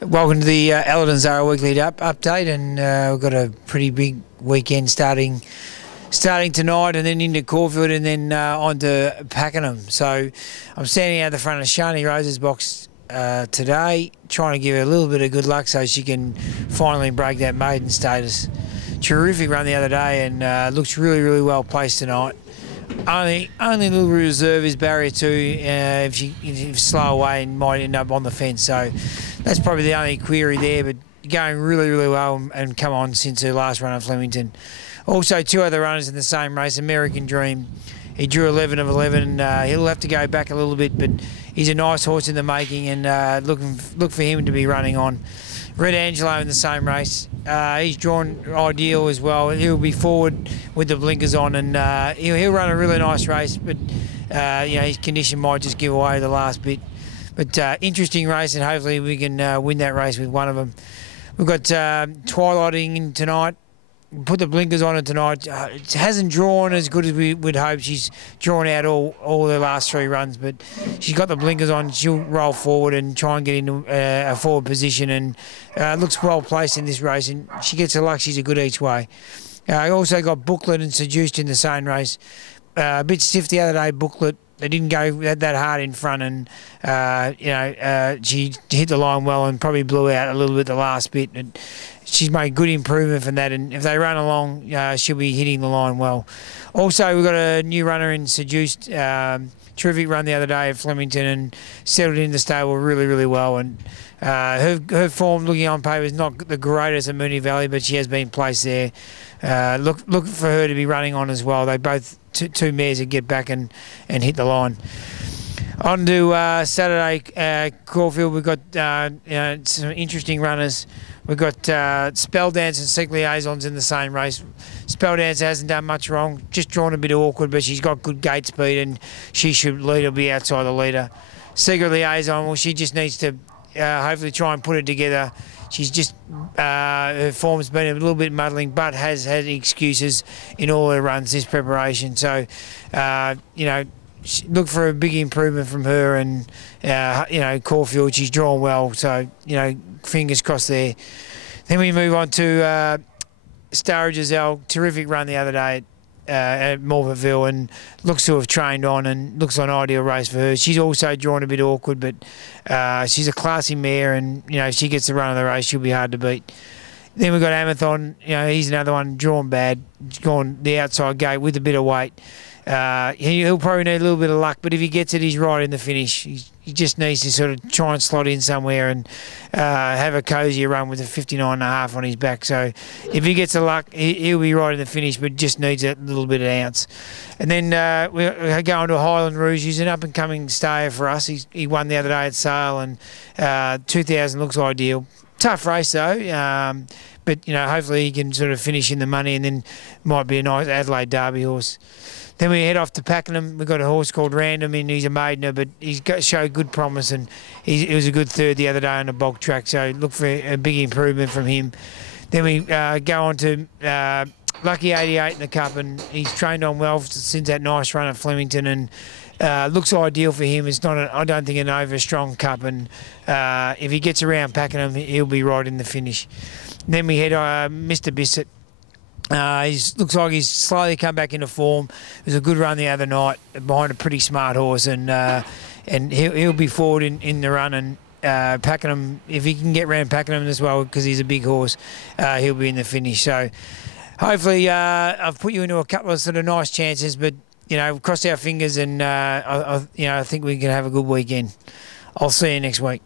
Welcome to the Ellerton Zahra Weekly Update, and we've got a pretty big weekend starting tonight, and then into Caulfield, and then on to Pakenham. So I'm standing out the front of Shani Rose's box today, trying to give her a little bit of good luck so she can finally break that maiden status. Terrific run the other day, and looks really, really well placed tonight. Only little reserve is barrier 2 if you slow away and might end up on the fence. So that's probably the only query there, but going really, really well and come on since her last run at Flemington. Also, two other runners in the same race. American Dream, he drew 11 of 11. He'll have to go back a little bit, but he's a nice horse in the making, and look for him to be running on. Red Angelo in the same race. He's drawn ideal as well. He'll be forward with the blinkers on, and he'll run a really nice race, but his condition might just give away the last bit. But interesting race, and hopefully we can win that race with one of them. We've got Twilighting in tonight. Put the blinkers on it tonight. It hasn't drawn as good as we would hope. She's drawn out all the last 3 runs, but she's got the blinkers on. She'll roll forward and try and get into a forward position, and looks well placed in this race, and she gets her luck. She's a good each way. I also got Booklet and Seduced in the same race. A bit stiff the other day, Booklet. They didn't go that hard in front, and she hit the line well and probably blew out a little bit the last bit. And she's made good improvement from that, and if they run along, she'll be hitting the line well. Also, we've got a new runner in Seduced. Terrific run the other day at Flemington and settled in the stable really, really well. And her form, looking on paper, is not the greatest at Moonee Valley, but she has been placed there. Look for her to be running on as well. They both two mares that get back and hit the line. On to Saturday, Caulfield. We've got some interesting runners. We've got Spell Dance and Seek Liaisons in the same race. Spell Dance hasn't done much wrong, just drawn a bit awkward, but she's got good gate speed, and she should lead or be outside the leader. Secret Liaison, well, she just needs to hopefully try and put it together. She's just, her form's been a little bit muddling, but has had excuses in all her runs this preparation. So, look for a big improvement from her, and, Caulfield, she's drawn well. So, fingers crossed there. Then we move on to Star Giselle. Terrific run the other day at Morphettville, and looks to have trained on, and looks like an ideal race for her. She's also drawn a bit awkward, but she's a classy mare, and if she gets the run of the race, she'll be hard to beat. Then we've got Amathon. He's another one drawn bad. He's gone the outside gate with a bit of weight. He'll probably need a little bit of luck, but if he gets it, he's right in the finish. He just needs to sort of try and slot in somewhere and have a cosier run with a 59.5 on his back. So if he gets the luck, he'll be right in the finish, but just needs a little bit of ounce. And then we go on to Highland Rouge. He's an up-and-coming stayer for us. He won the other day at Sale, and 2,000 looks ideal. Tough race though, but hopefully he can sort of finish in the money, and then might be a nice Adelaide Derby horse. Then we head off to Pakenham. We've got a horse called Random, and he's a maidener, but he's showed good promise, and he was a good third the other day on the bog track, so look for a big improvement from him. Then we go on to Lucky 88 in the Cup, and he's trained on well since that nice run at Flemington, and looks ideal for him. It's not, I don't think, an over-strong Cup, and if he gets around Pakenham, he'll be right in the finish. Then we head Mr. Bissett. Looks like he's slowly come back into form. It was a good run the other night behind a pretty smart horse, and he'll be forward in the run. And Pakenham, if he can get round Pakenham as well, because he's a big horse, he'll be in the finish. So hopefully I've put you into a couple of sort of nice chances, but cross our fingers, and I think we can have a good weekend. I'll see you next week.